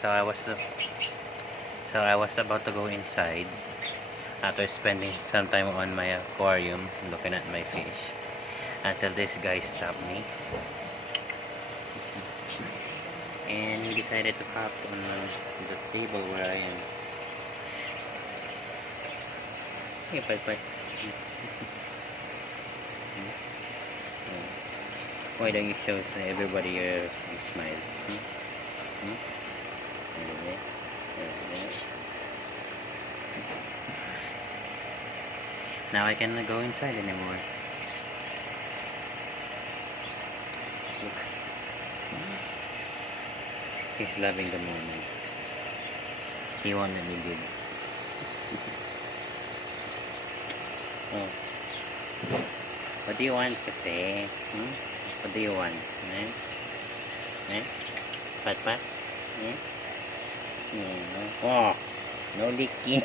So I was about to go inside after spending some time on my aquarium looking at my fish until this guy stopped me and he decided to hop on the table where I am. Hey, bye. Why don't you show everybody your smile? Now I cannot go inside anymore. Look. He's loving the moment. He won't let me leave. Oh. What do you want kasi? What do you want? Pat? Oh, no licking.